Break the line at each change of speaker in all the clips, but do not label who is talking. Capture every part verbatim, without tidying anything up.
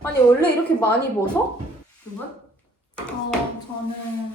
아니 원래 이렇게 많이 벗어? 두 분?
어 저는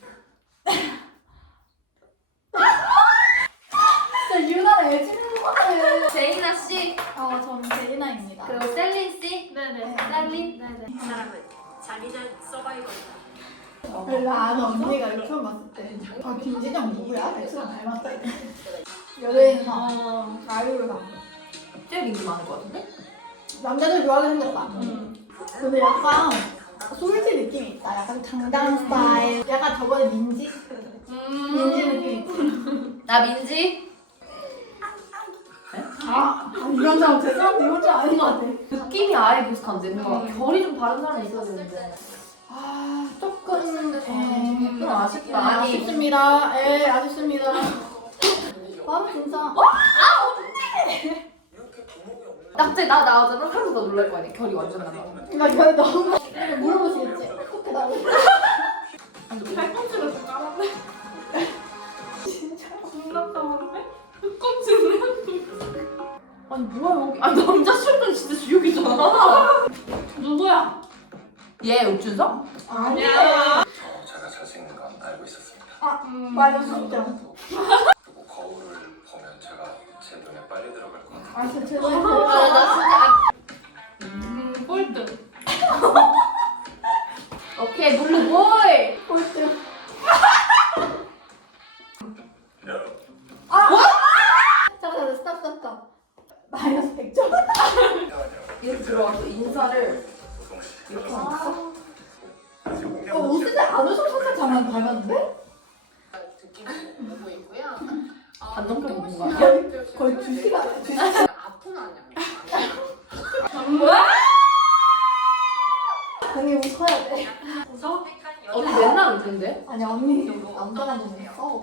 진짜 유나랑 애지는 것 같아.
제이나 씨
어 저는 제리나입니다.
그리고 셀린 씨.
네네.
셀린.
네네. 이 사람은 자기전 서바이벌이다.
별로 안 언니가 이거 처음 봤을 때. 아 김진영 누구야? 엑스랑 닮았다. 연예인 어 자유를 가.
제일 인기 많은 것 같은데?
남자들 좋아하게 생겼다.
음.
근데 약간 솔지 느낌이 있다. 약간 당당 스타일. 약간 저번에 민지? 민지 느낌 있지?
나 민지.
아, 이런 사람 제 사람 이런 줄 아는 것 같아.
느낌이 아예 비슷한데 뭔가 결이 좀 다른 사람이 있어야 되는데.
아, 조금
좀
좀
아쉽다.
아니,
아니.
아쉽습니다. 예, 아쉽습니다. 마음 진짜. 어?
나 갑자기 나 나오잖아. 사람도 더 놀랄 거 아니야. 결이 완전 안 나와.
나 이거 너무 물어보시겠지? 어떻게 나오고?
팔꿈치가 좀 까만데?
진짜.
존나 까만데? 팔꿈치는?
아니 뭐야 여기. 아니 남자 실은 진짜 지옥이잖아.
누구야?
얘 육준석?
아니야.
제가 잘생긴 건 알고 있었습니다.
아, 마이너스 십 점.
그리고 거울을 보면 제가 제 눈에 빨리 들어갈 것 같아요.
아, 진짜 죄송해요.
아, 나 진짜.
음, 꼴등.
오케이 블루 보이.
꼴등.
야,
잠깐, 잠깐, 스탑, 스탑, 스탑. 마이너스 백 점.
이렇게 들어와서 인사를
우동 씨.
이렇게 하고.
어, 옷을 안 웃으면 살짝 닮았- 닮았는데?
느낌이 오고 있고요.
안 넘겨 먹는 거 아니야?
거의, 거의 두 시간. 두 시간.
아픈 아니야.
언니 웃어야 돼.
웃어?
언니 맨날 울 텐데.
아니, 언니 남자랑 좀 싸워.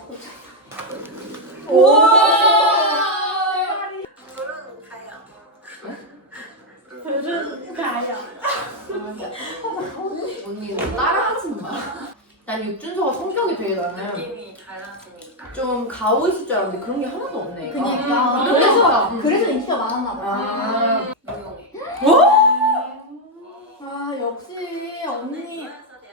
물은 가요.
불은 가야.
언니 너 따라하지 마. 난 육준서가 성격이 되게 나는
느낌이 달랐으니까.
좀 가오 있을 줄 알았는데 그런 게 하나도 없네. 얘가.
그니까.
음,
그래서,
음.
그래서 인기가 많았나 봐.
아.
무용이.
아, 역시 언니.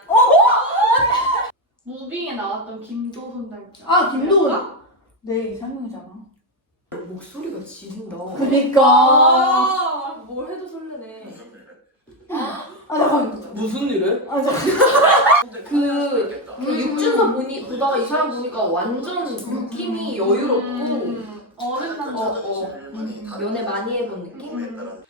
무빙에 나왔던 김도훈 닮았.
아, 김도훈. 내 이상형이잖아.
목소리가 지린다.
그니까.
아,
뭘 해도 설레네.
아, 잠깐.
무슨 일을?
아, 잠깐.
그, 그 육준서 보니 보다가 이 사람 보니까 완전 느낌이 여유롭고
음, 어른
어,
남자.
어, 음, 연애 많이 해본 느낌?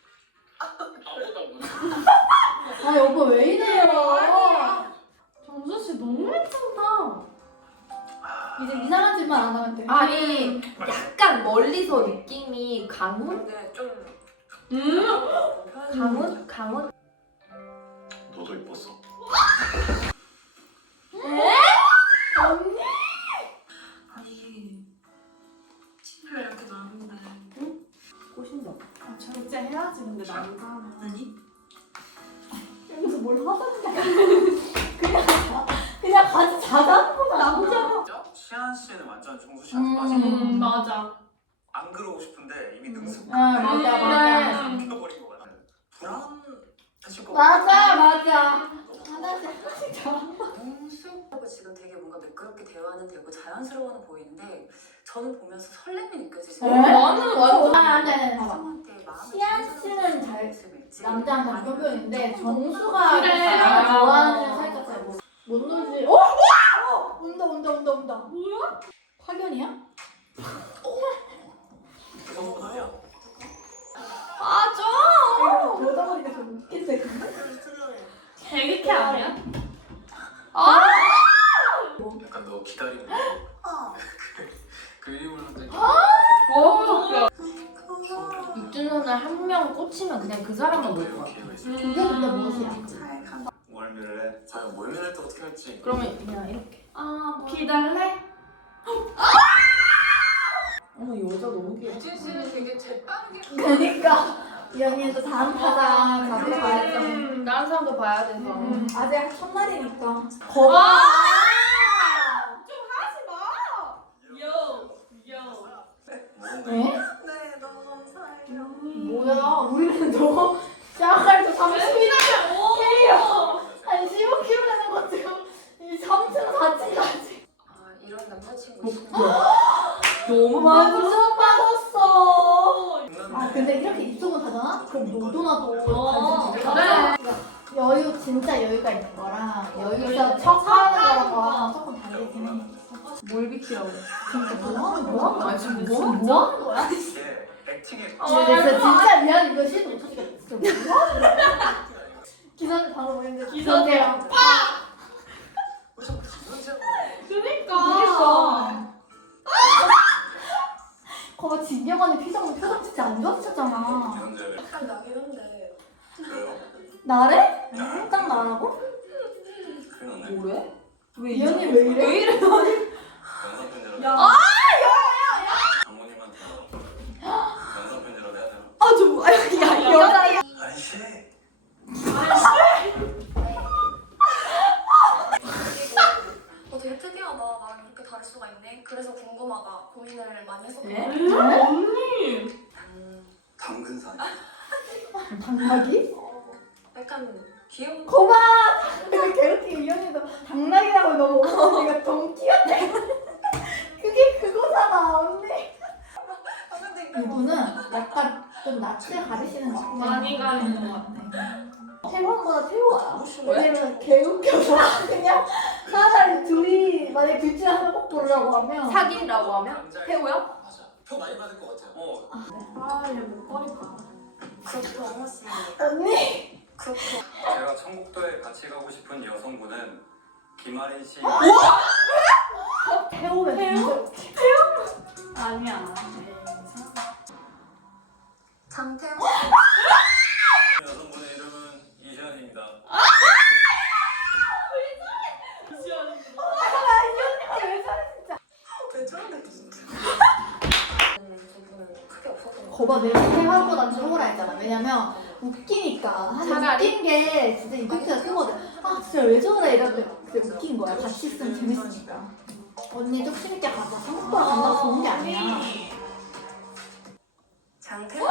아, 여보 왜 이래요?
정수 씨 너무 예쁘다.
이제 이상한 짓만 안 하면 돼.
아니 약간 멀리서 느낌이 강훈?
근데 좀
음.
강훈? 강훈?
너도 이뻤어.
언니?
아니 친구가 이렇게 많은데.
꼬신다.
아, 절제해야지 근데 남자.
아니?
여기서 뭘 하자는 게 그냥 가- 그냥 같이 자자는 거잖아. 남자.
시안 씨는 완전 정수
음.
씨한테 빠진 거.
음, 맞아.
안 그러고 싶은데 이미 능숙.
아, 맞아, 맞아.
삼켜버린 거 같아. 불안하실 거
맞아, 맞아. 하나씩 하나씩 잘한다.
동숙하고 지금 되게 뭔가 매끄럽게 대화는 되고 자연스러워는 보이는데 저는 보면서 설렘이 느껴지지.
에?
나는 완전
아, 안 돼, 안 돼, 봐봐.
사람한테 마음을
시안
주는
씨는 잘-
모습일지.
남자는 다
아니면
표현인데 정수가
그래.
사람을
아.
좋아하는 살짝 잘 모르. 못 놀지. 어? 어? 온다, 온다, 온다, 온다.
뭐야?
파견이야?
그 정도는 아니야?
아 좀!
그러다 보니까 좀 웃긴데, 근데?
대기캐 아니야?
약간 너 기다리는
어.
그 일부러
와 육준서는 한 명 꽂히면 그냥 그 사람만 볼 거야.
기회가 있어.
그게 근데 무엇이야?
잘 가.
월미를 해. 과연 월미를 할 때 어떻게 할지.
그러면 그냥 이렇게.
아, 기다래?
어머 여자 너무 귀여워.
유진 씨는 되게 재빠르게.
그러니까 이 언니도 다음 타자 자주 봐야죠.
음, 다른 사람도 봐야 돼서.
음, 아직 첫날이니까.
아! 좀 하지 마! 요! 요!
에?
네, 너무 살려.
뭐야? 우리는 너 시작할 때 삼십 일 있잖아? 그럼 너도 나도
어,
관심
그래.
여유 진짜 여유가 있는 거랑 여유 있어 척하는 거랑 조금 다르긴 해.
뭘 비키라고 그래?
그러니까 뭐 하는 거야?
아 지금
뭐,
뭐?
뭐 하는 거야?
이게 액팅의
어,
진짜, 진짜, 진짜 미안 이거 시도 못하니까 진짜 뭐 하는 거야? 기사님 방금 보는데
기사님.
왜 자꾸 기선제압을
그니까.
그러니까. 거봐 진영 언니 표정 표정 진짜 안 좋았었잖아.
기선제압을
약간 나긴 한데
그래요?
나래? 딱 나라고?
큰일 났네.
뭐래? 왜
이 언니 왜 이래?
왜 이래?
영상 편지라도
야.
아! 장모님한테 영상 편지라도 해야 되나?
아저 야, 여자
아이씨
어 되게 특이하다. 나랑 그렇게 다를 수가 있네. 그래서 궁금하다. 고민을 많이 했었거든.
네?
언니.
음,
당근산
당나귀?
어, 약간 귀여운
거봐! 근데 개웃기게 이 언니도 당나귀라고 너무 언니가 동키 같아. 그게 그거잖아 언니.
아, 근데 이거
이분은 약간 좀 낯을 가리시는 것 같아.
많이 가리는 것 같아.
태원보다 태호야.
왜?
왜냐면 개웃겨서 그냥 차라리 둘이 만약에 둘 중에 하나 꼭 고르라고 하면
사귀라고 하면 태호야?
맞아 표 많이 받을 것 같아요 어
아, 얘 목걸이가.
그것도 하나씩
언니!
그렇고
제가 천국도에 같이 가고 싶은 여성분은 김아린 씨
태호면
태호?
진짜
아니야.
장태호
여성분의 이름은 이현입니다
왜 저래 진짜.
왜 저런데 진짜 두 분은 크게 없었던 것
거봐 내가 태환보단 태호라 했잖아. 왜냐면 웃기니까 사실
차라리?
웃긴 게 진짜 이벤트가 크거든. 아 진짜 왜 저래 이랬는데 근데 웃긴 거야. 같이 있으면 재밌으니까. 언니 쪽심 있게 가자. 한국보다 간다고 좋은 게 아니야.
장태호?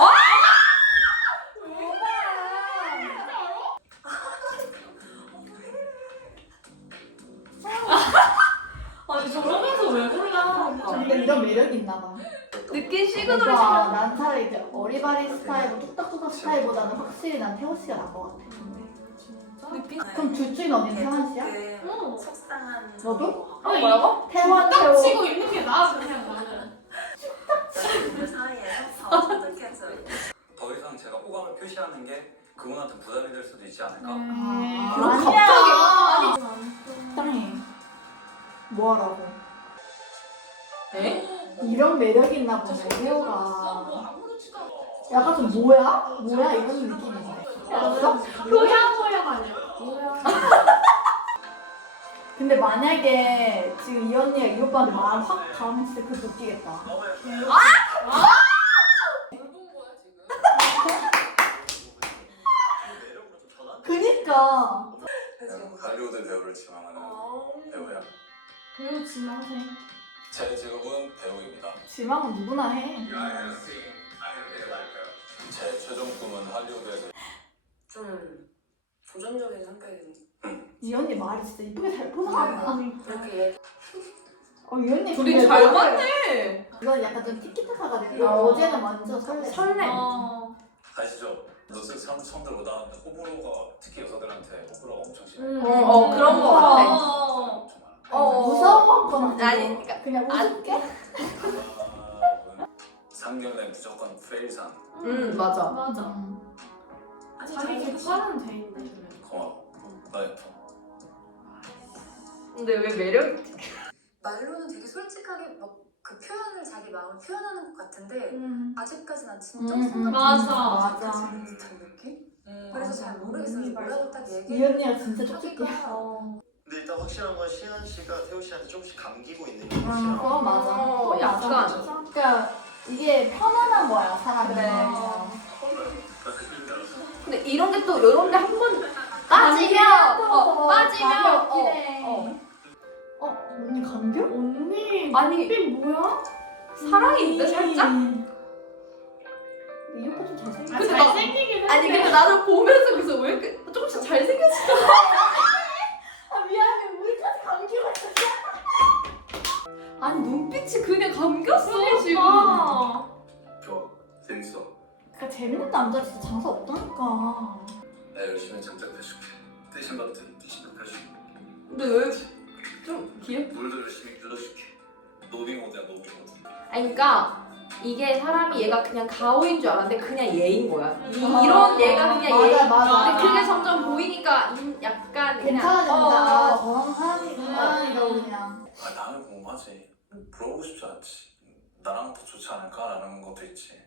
아니, 저러면서 왜 골라?
근데 이런 매력이 있나 봐.
느낀 시그널이
오빠,
잘
난 차라리 이제 어리바리 스타일, 뚝딱뚝딱 스타일보다는 확실히 난 태호 씨가 나을 것 같아.
느낀
그럼 둘 중에 언니는 태환 씨야?
응.
속상한
너도?
어 뭐라고?
태환,
딱
태호.
치고 있는 게 나아, 그냥 나는.
그 사이에서 더 선택해줘.
더 이상 제가 호감을 표시하는 게 그분한테 부담이 될 수도 있지 않을까?
아,
그럼
아니야.
갑자기
적당히. 뭐 하라고?
에?
이런 매력이 있나 보네, 태호가.
뭐 아무렇지도 않아.
약간 좀 뭐야? 뭐야? 이런 느낌인데. 알았어?
뭐야, 뭐야, 아니야. 뭐야.
근데 만약에 지금 이 언니가 이 오빠한테 말 확 감했을 때 그거 웃기겠다. 그니까.
할리우드 배우를 지망하는 배우야.
배우 지망생.
제 직업은 배우입니다.
지망은 누구나 해.
제 최종 꿈은 할리우드에서
좀 도전적인 성격이
이 언니 말이 진짜 이쁘게 잘 포장한다.
그렇게 얘기
어, 이 언니
둘이
근데
잘
너무-
맞네.
이건 약간 좀 티키타카가지고
어.
어제는 완전 설레.
설레.
어.
아시죠? 너스 사람 처음 들어보다 호불호가 특히 여자들한테 호불호가 엄청 심해.
음.
어, 어, 그런 거 같아.
어.
어.
무서운 건
아니,
아니고
그러니까
그냥
안-
웃을게.
상견례 무조건 페일상.
음 맞아.
맞아.
음.
아니
자기
자기
객관은 돼 있네.
고마워. 나 예뻐.
근데 왜 매력?
말로는 되게 솔직하게 막 그 표현을 자기 마음을 표현하는 것 같은데
음.
아직까지 난 진짜
음, 음,
생각
맞아.
맞아.
듯한 느낌? 그래서 잘 모르겠어요. 뭐라고 딱
이
얘기해.
언니가 진짜 쪽집게.
어.
근데 일단 확실한 건 시현 씨가 태호 씨한테 조금씩 감기고 있는 게
음,
확실하고
그건 맞아.
어,
그건
약간.
맞아. 그러니까 이게 편안한 거야 사람이.
그래.
어.
근데 이런 게 또 이런 데 한 번 빠지면 어, 빠지면 어, 어.
어 언니 감겨?
언니.
아니
핀 뭐야?
사랑이 있대 살짝?
근데 이 오빠 좀 잘생겼어.
아,
근데 나-
잘생기긴 해.
아니 근데 나는 보면서 그래서 왜 이렇게 조금씩 잘생겼어?
아 미안해 우리까지 감기고 있어.
아니 눈빛이 그냥 감겼어 지금.
그러니까.
좋아. 재밌어.
그러니까 재밌는다며. 남자 진짜 장사 없다니까.
나 열심히 장작 펴줄게. 대신 받든 대신 펴줄게.
근데 왜 좀 귀여?
물도 열심히 길러줄게. 노빙 모드야 노빙 모드.
아니 그러니까 이게 사람이 얘가 그냥 가오인 줄 알았는데 그냥 얘인 거야. 이,
아,
이런 얘가 그냥
맞아,
얘.
맞아.
근데 그게 점점 보이니까 이- 약간 그냥
괜찮아진다.
어,
아,
어.
저런 사람이구나 이러고 그냥.
아 나는 궁금하지. 물어보고 싶지 않지. 나랑 더 좋지 않을까라는 것도 있지.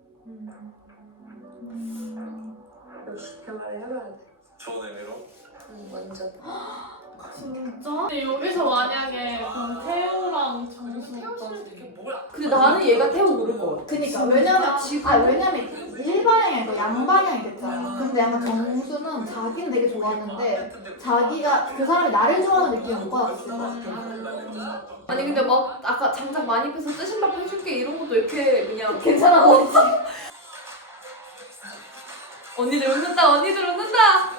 쉽게 말을 해봐야 돼.
좋은 의미로.
음, 완전.
진짜?
근데 여기서 만약에 그럼 태우랑 정수가
근데 나는 얘가 태우 고를 것 같아.
그니까 왜냐면 아 왜냐면 일반형이고 양반형이겠잖아. 근데 약간 정수는 자기는 되게 좋아하는데 자기가 그 사람이 나를 좋아하는 느낌을 못 받았을 것 같아.
아니 근데 막 아까 장작 많이 펴서 뜨신 밥 해줄게 이런 것도 이렇게 그냥
괜찮아 보이지?
언니들 웃는다 언니들 웃는다.